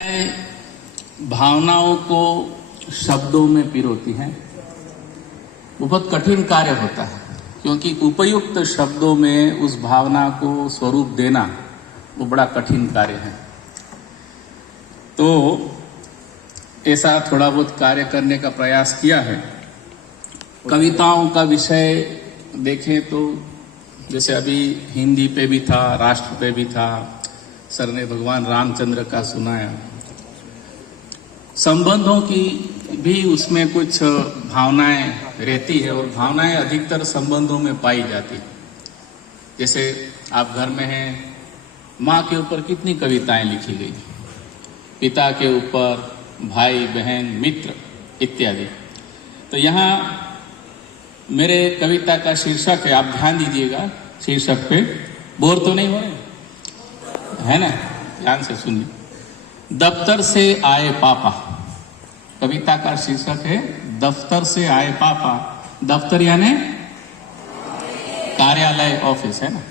भावनाओं को शब्दों में पिरोती हैं। वो बहुत कठिन कार्य होता है, क्योंकि उपयुक्त शब्दों में उस भावना को स्वरूप देना वो बड़ा कठिन कार्य है। तो ऐसा थोड़ा बहुत कार्य करने का प्रयास किया है। कविताओं का विषय देखें तो जैसे अभी हिंदी पे भी था, राष्ट्र पे भी था, सर ने भगवान रामचंद्र का सुनाया। संबंधों की भी उसमें कुछ भावनाएं रहती है, और भावनाएं अधिकतर संबंधों में पाई जाती है। जैसे आप घर में हैं, माँ के ऊपर कितनी कविताएं लिखी गई, पिता के ऊपर, भाई बहन मित्र इत्यादि। तो यहाँ मेरे कविता का शीर्षक है, आप ध्यान दीजिएगा शीर्षक पे, बोर तो नहीं हो रहे है ना? ध्यान से सुनिए। दफ्तर से आए पापा। कविता का शीर्षक है दफ्तर से आए पापा। दफ्तर यानी कार्यालय, ऑफिस है ना।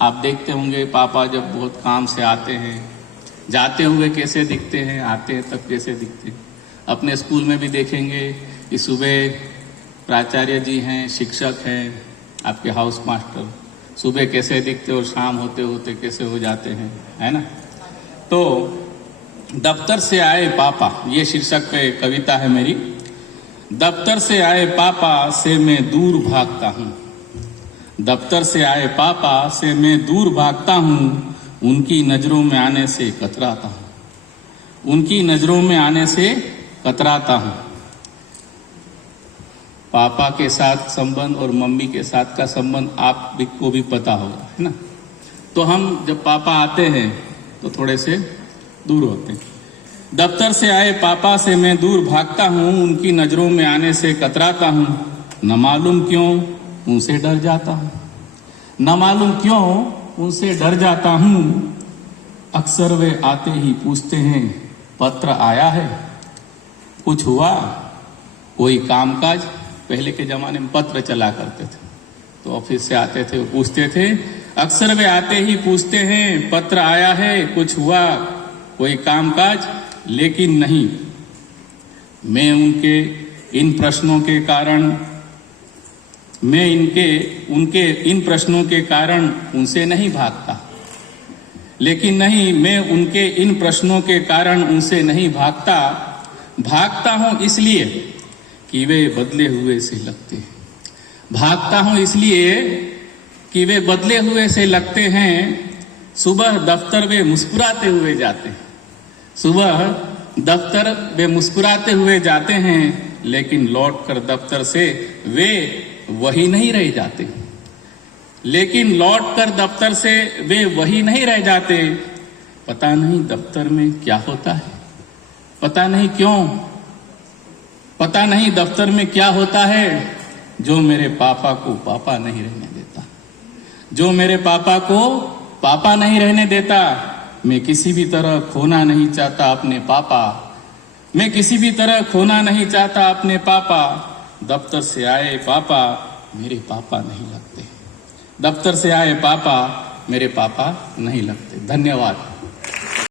आप देखते होंगे पापा जब बहुत काम से आते हैं, जाते हुए कैसे दिखते हैं, आते हैं तब कैसे दिखते हैं। अपने स्कूल में भी देखेंगे कि सुबह प्राचार्य जी हैं, शिक्षक हैं, आपके हाउस मास्टर, सुबह कैसे दिखते और शाम होते होते कैसे हो जाते हैं, है ना। तो दफ्तर से आए पापा, ये शीर्षक पे कविता है मेरी। दफ्तर से आए पापा से मैं दूर भागता हूँ। दफ्तर से आए पापा से मैं दूर भागता हूँ, उनकी नजरों में आने से कतराता हूँ। उनकी नजरों में आने से कतराता हूँ। पापा के साथ संबंध और मम्मी के साथ का संबंध आपको भी पता होगा, है ना। तो हम जब पापा आते हैं तो थोड़े से दूर होते हैं। दफ्तर से आए पापा से मैं दूर भागता हूँ, उनकी नजरों में आने से कतराता हूँ। न मालूम क्यों उनसे डर जाता हूँ। न मालूम क्यों उनसे डर जाता हूँ। अक्सर वे आते ही पूछते हैं, पत्र आया है, कुछ हुआ, कोई कामकाज। पहले के जमाने में पत्र चला करते थे, तो ऑफिस से आते थे, वो पूछते थे। अक्सर वे आते ही पूछते हैं, पत्र आया है, कुछ हुआ, कोई कामकाज। लेकिन नहीं, मैं उनके इन प्रश्नों के कारण इन प्रश्नों के कारण उनसे नहीं भागता। लेकिन नहीं, मैं उनके इन प्रश्नों के कारण उनसे नहीं भागता। भागता हूं इसलिए कि वे बदले हुए से लगते हैं। भागता हूं इसलिए कि वे बदले हुए से लगते हैं। सुबह दफ्तर वे मुस्कुराते हुए जाते हैं। सुबह दफ्तर वे मुस्कुराते हुए जाते हैं, लेकिन लौटकर दफ्तर से वे वही नहीं रह जाते। लेकिन लौटकर दफ्तर से वे वही नहीं रह जाते। पता नहीं दफ्तर में क्या होता है, पता नहीं क्यों, पता नहीं दफ्तर में क्या होता है, जो मेरे पापा को पापा नहीं रहने देता। जो मेरे पापा को पापा नहीं रहने देता। मैं किसी भी तरह खोना नहीं चाहता अपने पापा। मैं किसी भी तरह खोना नहीं चाहता अपने पापा। दफ्तर से आए पापा मेरे पापा नहीं लगते। दफ्तर से आए पापा मेरे पापा नहीं लगते। धन्यवाद।